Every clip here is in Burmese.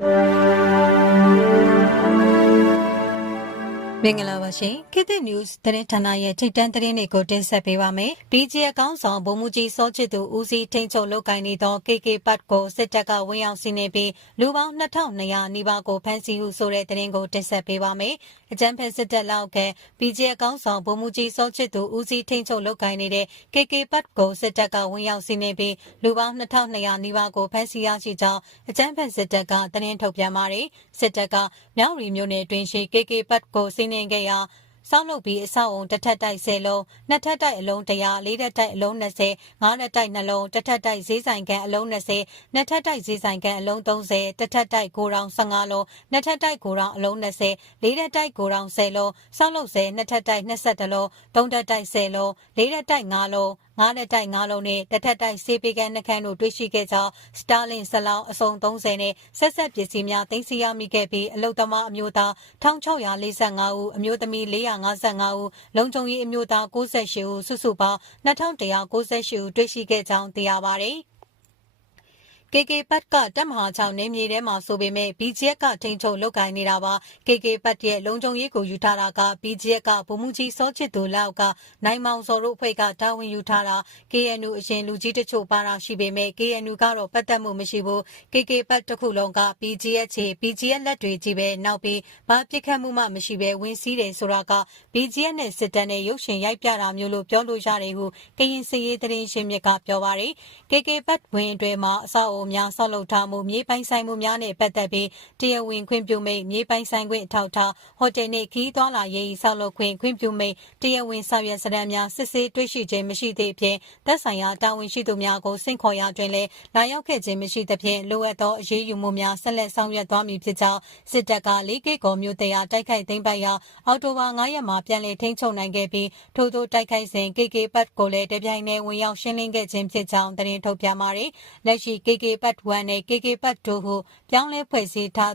you မင်္ဂလာပါရှင်ခေတ်သစ် news သတင်းဌာနရဲ့ထိတ်တန့်သတင်းတွေကိုတင်ဆက်ပေးပါမယ်။ BJ အကောင့်ဆောင်ဗိုလ်မှူးကြီးစောချစ်သူဦးစီးထိန်းချုပ်လုပ်ကိုင်နေသော KK ပတ်ကိုစစ်တပ်ကဝင်ရောက်စီးနင်းပြီးလူပေါင်း2200နီးပါးကိုဖမ်းဆီးဟုဆိုတဲ့သတင်းကိုတင်ဆက်ပေးပါမယ်။အကြမ်းဖက်စစ်တပ်လောက်က BJ အကောင့်ဆောင်ဗိုလ်မှူးကြီးစောချစ်သူဦးစီးထိန်းချုပ်လုပ်ကိုင်နေတဲ့ KK ပတ်ကိုစစ်တပ်ကဝင်ရောက်စီးနင်းပြီးလူပေါင်း2200နီးပါးကိုဖမ်းဆီးရရှိကြောင်းအကြမ်းဖက်စစ်တပ်ကသတင်းထုတ်ပြန်ပါတယ်။စစ်တပ်ကမြောက်ရီမြို့နယ်တွင်ရှိ KK ပတ်ကိုစီးနင်းခဲ့ရာစောက်လုပ်ပြီးအဆောက်အုံတစ်ထပ်တိုက်10လုံးနှစ်ထပ်တိုက်အလုံး100လေးထပ်တိုက်အလုံး20ငါးထပ်တိုက်နှလုံးတစ်ထပ်တိုက်ဈေးဆိုင်ကန်အလုံး20နှစ်ထပ်တိုက်ဈေးဆိုင်ကန်အလုံး30တစ်ထပ်တိုက်ကိုရောင်15လုံးနှစ်ထပ်တိုက်ကိုရောင်အလုံး20လေးထပ်တိုက်ကိုရောင်10လုံးစောက်လုပ်10နှစ်ထပ်တိုက်20လုံးသုံးထပ်တိုက်10လုံးလေးထပ်တိုက်5လုံးငါးလက်တိုက်၅လုံးနဲ့တစ်ထက်တိုက်စေးပေကန်းနှခမ်းတို့တွေ့ရှိခဲ့ကြောင်းစတာလင်ဆလောင်းအစုံ30နဲ့ဆက်ဆက်ပစ္စည်းများတင်စီရမိခဲ့ပြီးအလုသမားအမျိုးသား1645ဦးအမျိုးသမီး455ဦးလုံခြုံရေးအမျိုးသား68ဦးစုစုပေါင်း2198ဦးတွေ့ရှိခဲ့ကြောင်းသိရပါတယ်။ KK ပတ်ကတက်မဟာ6နေမြေထဲမှာဆိုပေမဲ့ BGF ကထိန်ချုပ်လုတ်ကင်နေတာပါ KK ပတ်ရဲ့လုံခြုံရေးကိုယူထားတာက BGF ကဗိုလ်မှူးကြီးစောချစ်သူလောက်ကနိုင်မောင်စော်တို့အဖွဲ့ကတာဝန်ယူထားတာ KNU အရင်လူကြီးတချို့ပါတာရှိပေမဲ့ KNU ကတော့ပတ်သက်မှုမရှိဘူး KK ပတ်တစ်ခုလုံးက BGF ချေ BGF လက်တွေကြီးပဲနောက်ပြီးဘာပြစ်ခတ်မှုမှမရှိပဲဝင်စည်းတယ်ဆိုတာက BGF နဲ့စစ်တပ်နဲ့ရုပ်ရှင်ရိုက်ပြတာမျိုးလို့ပြောလို့ရတယ်ဟုကရင်စည်ရေးသတင်းရှင်မြစ်ကပြောပါတယ် KK ပတ်ဝင်အတွဲမှာအဆောက်အုံများဆောက်လုပ်ထားမှုမြေပိုင်ဆိုင်မှုများနဲ့ပတ်သက်ပြီးတရားဝင်ခွင့်ပြုမိတ်မြေပိုင်ဆိုင်ခွင့်အထောက်အထားဟိုတယ်နှင့်ခီးသွွာလာရေးဆောက်လုပ်ခွင့်ခွင့်ပြုမိတ်တရားဝင်စာရွက်စာတမ်းများစစ်ဆေးတွေ့ရှိခြင်းမရှိသည့်အပြင်သက်ဆိုင်ရာတာဝန်ရှိသူများကိုစင့်ခေါ်ရတွင်လည်းလာရောက်ခဲ့ခြင်းမရှိသဖြင့်လိုအပ်သောအရေးယူမှုများဆက်လက်ဆောင်ရွက်သွားမည်ဖြစ်ကြောင်းစစ်တပ်ကလေးကေကော်မျိုးတရားတိုက်ခိုက်သိမ်းပိုက်ရာအော်တိုဘာ9ရက်မှာပြန်လည်ထိန်းချုပ်နိုင်ခဲ့ပြီးထို့သောတိုက်ခိုက်စဉ် KK ပတ်ကိုလည်းတပြိုင်တည်းဝင်ရောက်ရှင်းလင်းခဲ့ခြင်းဖြစ်ကြောင်းသတင်းထုတ်ပြန်ပါတယ်လက်ရှိ KK ပတ်1နဲ့ KK ပတ်2ဟုပြောင်းလဲဖွဲ့စည်းထား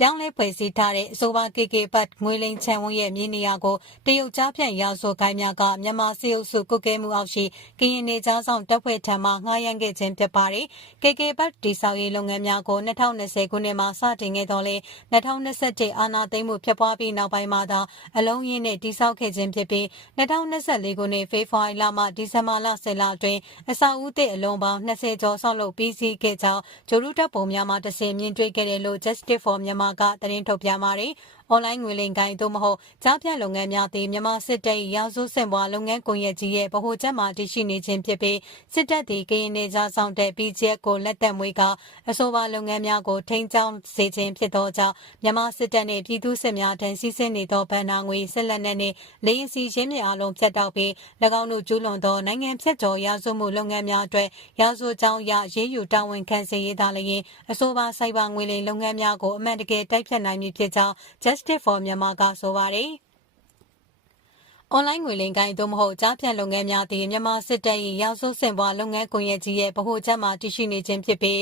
ပြောင်းလဲဖွဲ့စည်းထားတဲ့အဆိုပါ KK ပတ်ငွေလိန်ချန်ဝန်းရဲ့မြေနေရာကိုတရုတ်ကြားဖြန့်ရာဇဝတ်ကိုင်းများကမြန်မာစစ်အုပ်စုကုတ်ကဲမှုအောက်ရှိကရင်နေကြားဆောင်တပ်ဖွဲ့ထံမှငှားရမ်းခဲ့ခြင်းဖြစ်ပါတယ်။ KK ပတ်တိဆောက်ရေးလုပ်ငန်းများကို2020ခုနှစ်မှာစတင်ခဲ့တော့လေ2021အာဏာသိမ်းမှုဖြစ်ပွားပြီးနောက်ပိုင်းမှာသာအလုံးရင်းနဲ့တိဆောက်ခဲ့ခြင်းဖြစ်ပြီး2024ခုနှစ်ဖေဖော်ဝါရီလမှဒီဇင်ဘာလ10လအတွင်းအဆောက်အဦသစ်အလုံးပေါင်း20ကျော်ဆောက်လုပ်ပြီးစီးခဲ့ကြောင်းဂျိုရူတပ်ပုံများမှတဆင်မြင်တွေ့ခဲ့တယ်လို့ Justice for Myanmar ကသတင်းထုတ်ပြန်ပါတယ်။ online ငွေလိမ်ကိုင်းသို့မဟုတ်ကြားဖြတ်လုပ်ငန်းများသည်မြန်မာစစ်တပ်၏ရာဇဝတ်စင်ပွားလုပ်ငန်းကွန်ရက်ကြီးရဲ့ဗဟိုချက်မှတရှိနေခြင်းဖြစ်ပြီးစစ်တပ်သည်ကရင်နေကြားဆောင်တဲ့ BGF ကိုလက်သက်မွေးကအဆိုပါလုပ်ငန်းများကိုထိန်းချောင်းစေခြင်းဖြစ်သောကြောင့်မြန်မာစစ်တပ်နှင့်ပြည်သူ့စစ်များထံစီးဆင်းနေသောဗန်နာငွေဆက်လက်နဲ့နှင့်လေရင်စီရင်းမြစ်အလုံးဖြတ်တောက်ပြီး၎င်းတို့ကျူးလွန်သောနိုင်ငံဖြတ်ကျော်ရာဇဝတ်မှုလုပ်ငန်းများအတွက်ရာဇဝတ်ကြောင်းအရရေးယူတာဝန်ခံစေရေးသာလျှင်အဆိုပါစိုက်ဘာငွေလိမ်လုပ်ငန်းများကိုအမှန်တကယ်တိုက်ဖြတ်နိုင်မည်ဖြစ်ကြောင်း Justice for Myanmar ကဆိုပါတယ်။ online ငွေလိမ်ကိုင်းသို့မဟုတ်ကြားဖြတ်လုပ်ငန်းများသည်မြန်မာစစ်တပ်၏ရာဇဝတ်စင်ပွားလုပ်ငန်းကွန်ရက်ကြီးရဲ့ဗဟိုချက်မှတရှိနေခြင်းဖြစ်ပြီး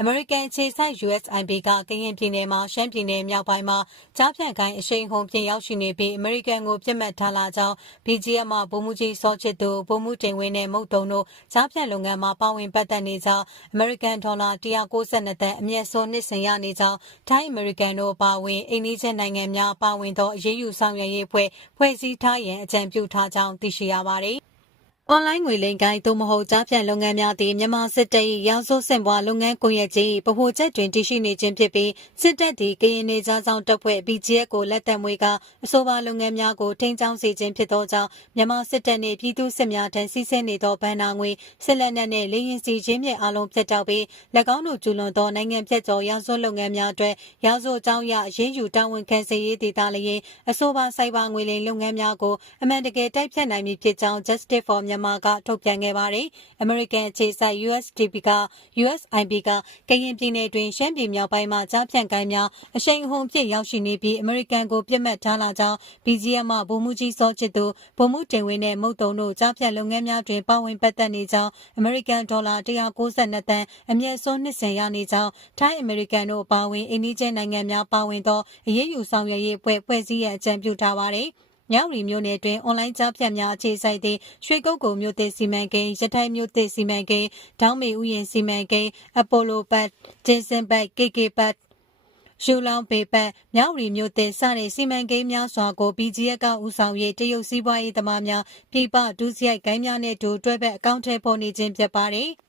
အမေရိကန်ခြေဆိုင် USIP ကကရင်ပြည်နယ်မှာရှမ်းပြည်နယ်မြောက်ပိုင်းမှာကြားဖြန့်ကိုင်းအရှိန်ဟုန်ပြင်ရောက်ရှိနေပြီးအမေရိကန်ကိုပြစ်မှတ်ထားလာကြောင်း BGM မှဗိုလ်မှူးကြီးစောချစ်သူ ဗိုလ်မှူးတင်ဝင်းနဲ့ မုတ်တုံတို့ ကြားဖြန့်လုပ်ငန်းမှာ ပါဝင်ပတ်သက်နေကြောင်းအမေရိကန်ဒေါ်လာ192တန်အမျက်စွန်းနှစ်စဉ်ရနေကြောင်း ထိုင်းအမေရိကန်တို့ပါဝင် အိန္ဒိချင်းနိုင်ငံများပါဝင်သော အရေးယူဆောင်ရွက်ရေးဖွဲ့ ဖွဲ့စည်းထားရန် အကြံပြုထားကြောင်း သိရှိရပါတယ် အွန်လိုင်းငွေလိမ်ကိုင်းသို့မဟုတ်ကြားဖြတ်လုပ်ငန်းများသည်မြန်မာစစ်တပ်၏ရာဇဝတ်စင်ပွားလုပ်ငန်းကွန်ရက်ကြီးဗဟိုချက်တွင်တည်ရှိနေခြင်းဖြစ်ပြီးစစ်တပ်သည်ကရင်နေကြားဆောင်တပ်ဖွဲ့ BGF ကိုလက်သက်မွေးကအဆိုပါလုပ်ငန်းများကိုထိန်းချောင်းစေခြင်းဖြစ်သောကြောင့်မြန်မာစစ်တပ်နှင့်ပြည်သူ့စစ်များထံစီးဆင်းနေသောဗန်နာငွေစစ်လက်နက်နှင့်လေရင်စီရင်းမြစ်အလုံးဖြတ်တောက်ပြီး၎င်းတို့ကျူးလွန်သောနိုင်ငံဖြတ်ကျော်ရာဇဝတ်လုပ်ငန်းများအတွက်ရာဇဝတ်ကြောင်းအရအရေးယူတာဝန်ခံစေရေးဒေသလျင်အဆိုပါစိုက်ဘာငွေလိမ်လုပ်ငန်းများကိုအမှန်တကယ်တိုက်ဖြတ်နိုင်မည်ဖြစ်ကြောင်း Justice for Myanmar ကထုတ်ပြန်ခဲ့ပါတယ်။ American အခြေစိုက် USDP က USIP ကကရင်ပြည်နယ်တွင်ရှမ်းပြည်မြောက်ပိုင်းမှာကြားဖြန့်ကိုင်းများအရှိန်အဟုန်ဖြင့်ရောက်ရှိနေပြီး American ကိုပြစ်မှတ်ထားလာကြောင်း BGM မှဗိုလ်မှူးကြီးစောချစ်သူ ဗိုလ်မှူးတင်ဝင်းနဲ့ မုတ်တုံတို့ကြားဖြန့်လုပ်ငန်းများတွင် ပါဝင်ပတ်သက်နေကြောင်း American ဒေါ်လာ192တန်အမျက်စွန်းနှစ်စဉ်ရနေကြောင်း ထိုင်း American တို့ပါဝင် အိန္ဒိချင်းနိုင်ငံများပါဝင်သော အရေးယူဆောင်ရွက်ရေးအဖွဲ့ ဖွဲ့စည်းရန် အကြံပြုထားပါတယ်။ မြောက်ရီမြို့နယ်တွင်အွန်လိုင်းကြားဖြတ်များအခြေစိုက်သည့်ရွှေကုတ်ကုံမြို့သစ်စီမံကိန်းရထိုင်မြို့သစ်စီမံကိန်းဒေါင်းမေဥယျာဉ်စီမံကိန်းအပိုလိုပတ်ဂျင်းစင်ဘတ်ကေကေပတ်ရှူလောင်ပေပတ်မြောက်ရီမြို့သစ်စတဲ့စီမံကိန်းများစွာကို BGF ကဦးဆောင်ရေးတရုတ်စီးပွားရေးသမားများပြည်ပဒုစရိုက်ဂိုင်းများနဲ့အတူတွဲဘက်အကောင့်ထဲပေါ်နေခြင်းဖြစ်ပါတယ်။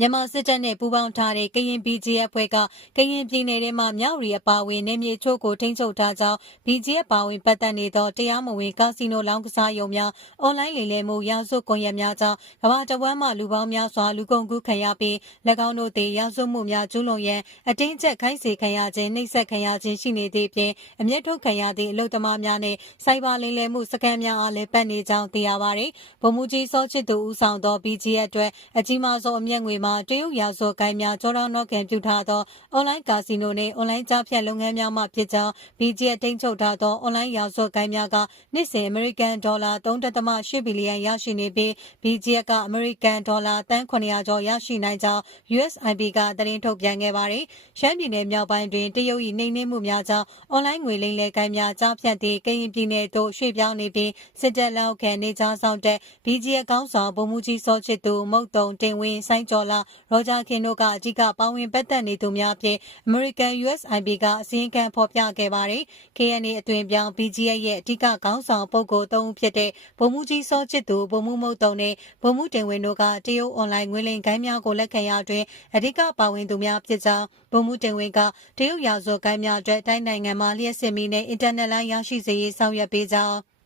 မြန်မာစစ်တပ်နဲ့ပူးပေါင်းထားတဲ့ကရင် BGF အဖွဲ့ကကရင်ပြည်နယ်ထဲမှာမြောက်ရီအပါအဝင်နေမြေချို့ကိုထိန်းချုပ်ထားကြောင်း BGF ပါဝင်ပတ်သက်နေသောတရားမဝင်ကာစီနိုလောင်းကစားရုံများအွန်လိုင်းလိမ်လည်မှုရာဇဝတ်ကွန်ရက်များကြောင့်ကမ္ဘာတဝန်းမှလူပေါင်းများစွာလူကုန်ကူးခံရပြီး၎င်းတို့သည်ရာဇဝတ်မှုများကျူးလွန်ရန်အတင်းကျပ်ခိုင်းစေခံရခြင်းနှိပ်စက်ခံရခြင်းရှိနေသည့်အပြင်အမျက်ထုတ်ခံရသည့်အလုသမားများနှင့်စိုက်ဘာလိမ်လည်မှုစကန်များအားလည်းပတ်နေကြောင်းသိရပါသည်ဗိုလ်မှူးကြီးစောချစ်သူဦးဆောင်သော BGF အတွက်အကြီးမားဆုံးအမျက်ငွေမှာတရုတ်ရာဇဝတ်ကိုင်းများကြောတော်နော်ကန်ပြုထားသော အွန်လိုင်း ကာစီနိုနှင့် အွန်လိုင်းကြားဖြတ်လုပ်ငန်းများမှဖြစ်ကြောင်း BGF တိန်းချုပ်ထားသော အွန်လိုင်းရာဇဝတ်ကိုင်းများက နှစ်စဉ် အမေရိကန်ဒေါ်လာ3.8ဘီလီယံ ရရှိနေပြီး BGF က အမေရိကန်ဒေါ်လာတန်း900ကျော် ရရှိနိုင်ကြောင်း USIP က သတင်းထုတ်ပြန်ခဲ့ပါတယ်။ရှမ်းပြည်နယ်မြောက်ပိုင်းတွင် တရုတ်၏နှိမ်နင်းမှုများကြောင့် အွန်လိုင်းငွေလိမ်လည်ကိုင်းများကြားဖြတ်သည့် ကရင်ပြည်နယ်သို့ ရွှေ့ပြောင်းနေပြီး စစ်တပ်လက်အောက်ခံနေကြားဆောင်တဲ့ BGF ကောင်းဆောင် ဗိုလ်မှူးကြီး စောချစ်သူ မုတ်တုံတင်ဝင်းဆိုင်းကျော်လာရောဂျာခင်တို့ကအကြီးကပါဝင်ပတ်သက်နေသူများဖြင့် American USIP ကအစည်းအကမ်းဖော်ပြခဲ့ပါတယ်။ KNA အတွင်ပြောင်း BGF ရဲ့အကြီးကခေါင်းဆောင်ပုဂ္ဂိုလ်၃ဦးဖြစ်တဲ့ဗိုလ်မှူးကြီးစောချစ်သူဗိုလ်မှူးမုတ်တုံနဲ့ဗိုလ်မှူးတင်ဝင်းတို့ကတရုတ်အွန်လိုင်းငွေလိမ်ကိုင်းများကိုလက်ခံရအတွင်းအဓိကပါဝင်သူများဖြစ်ကြောင်းဗိုလ်မှူးတင်ဝင်းကတရုတ်ရာဇဝတ်ကိုင်းများအတွက်တိုင်းနိုင်ငံမှာလျှက်စစ်မီနဲ့အင်တာနက်လိုင်းရရှိစေရေးဆောင်ရွက်ပေးကြောင်း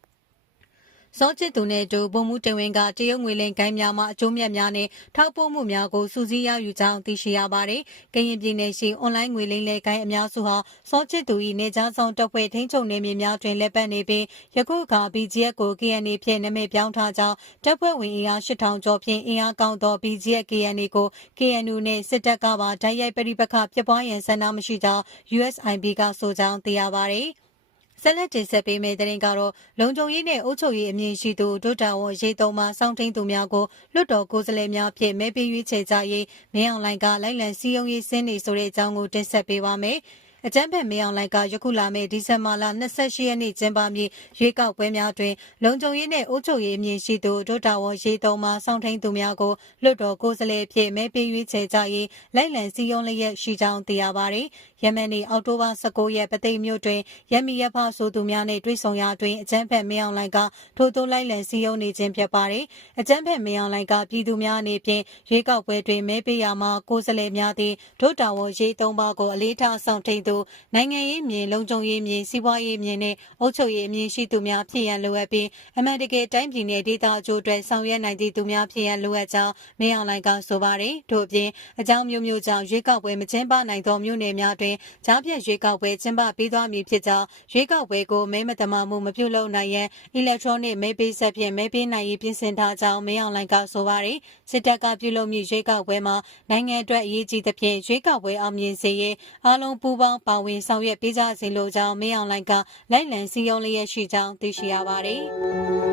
စောချစ်သူနဲ့တူဗိုလ်မှူးတင်ဝင်းကတရုတ်ငွေလိမ်ကိုင်းများမှအကျိုးမြတ်များနဲ့ထောက်ပို့မှုများကိုစူးစီးရယူကြောင်းသိရှိရပါတယ်။ကရင်ပြည်နယ်ရှိအွန်လိုင်းငွေလိမ်လေကိုင်းအများစုဟာစောချစ်သူ၏နေကြားဆောင်တပ်ဖွဲ့ထိန်းချုပ်နေမြေများတွင်လက်ပတ်နေပြီးယခုအခါ BGF ကို KNA ဖြင့်နာမည်ပြောင်းထားကြောင်းတပ်ဖွဲ့ဝင်အင်အား8000ကျော်ဖြင့်အင်အားကောင်းသော BGF KNA ကို KNU နှင့်စစ်တပ်ကပါတိုက်ရိုက်ပရိပခဖြစ်ပွားရန်ဆန္ဒမရှိကြောင်း USIP ကဆိုကြောင်းသိရပါတယ်။ ဆက်လက်တင်ဆက်ပေးမယ့်တဲ့ရင်ကတော့လုံခြုံရေးနဲ့အုပ်ချုပ်ရေးအမည်ရှိသူဒုတာဝန်ရေးသုံးမှစောင့်ထိန်သူများကိုလွတ်တော်ကိုယ်စားလှယ်များဖြင့်မဲပေးရွေးချယ်ကြရေးမင်းအောင်လိုင်ကလိုက်လံစည်းရုံးရေးစင်းနေဆိုတဲ့အကြောင်းကိုတင်ဆက်ပေးပါမယ်။အကြမ်းဖက်မင်းအောင်လိုင်ကယခုလာမယ့်ဒီဇင်ဘာလ28ရက်နေ့ကျင်းပမည့်ရွေးကောက်ပွဲများတွင်လုံခြုံရေးနှင့်အုပ်ချုပ်ရေးအမည်ရှိသူဒုတာဝန်ရေးသုံးမှစောင့်ထိန်သူများကိုလွတ်တော်ကိုယ်စားလှယ်ဖြစ်မဲပေးရွေးချယ်ကြရေးလိုက်လံစည်းရုံးလျက်ရှိကြောင်းသိရပါသည်။ ယမန်နေ့အောက်တိုဘာ19ရက်ပသိမ်မြို့တွင်ရမီရဖဆိုသူများနှင့်တွေ့ဆုံရာတွင်အကြမ်းဖက်မင်းအောင်လိုင်ကထိုးထိုးလိုက်လံစည်းရုံးနေခြင်းဖြစ်ပါတယ်။အကြမ်းဖက်မင်းအောင်လိုင်ကပြည်သူများအနေဖြင့်ရွေးကောက်ပွဲတွင်မဲပေးရမှာကိုယ်စားလှယ်များသည်ဒုတာဝန်ရေးသုံးပါကိုအလေးထားဆောင်ထိန်သူနိုင်ငံရေးမြင်လုံခြုံရေးမြင်စီးပွားရေးမြင်နဲ့အုပ်ချုပ်ရေးအမြင်ရှိသူများဖြစ်ရန်လိုအပ်ပြီးအမှန်တကယ်တိုင်းပြည်နယ်ဒေသအကျိုးအတွက်ဆောင်ရွက်နိုင်သည့်သူများဖြစ်ရန်လိုအပ်ကြောင်းမင်းအောင်လှိုင်ကဆိုပါတယ်ထို့အပြင်အကြောင်းမျိုးမျိုးကြောင့်ရွေးကောက်ပွဲမကျင်းပနိုင်သောမြို့နယ်များတွင်ကြားပြတ်ရွေးကောက်ပွဲကျင်းပပေးသွားမည်ဖြစ်ကြောင်းရွေးကောက်ပွဲကိုမဲမတမာမှုမပြုလုပ်နိုင်ရန် electronic မဲပေးဆက်ဖြင့်မဲပေးနိုင်ရေးပြင်ဆင်ထားကြောင်းမင်းအောင်လှိုင်ကဆိုပါတယ်စစ်တပ်ကပြုလုပ်မည့်ရွေးကောက်ပွဲမှာနိုင်ငံအတွက်အရေးကြီးသဖြင့်ရွေးကောက်ပွဲအောင်မြင်စေရေးအားလုံးပူးပေါင်းပါဝင်ဆောင်ရွက်ပေးကြစေလိုကြောင်းမင်းအောင်လှိုင်ကလိုက်လံစည်းရုံးလျက်ရှိကြောင်းသိရှိရပါတယ်။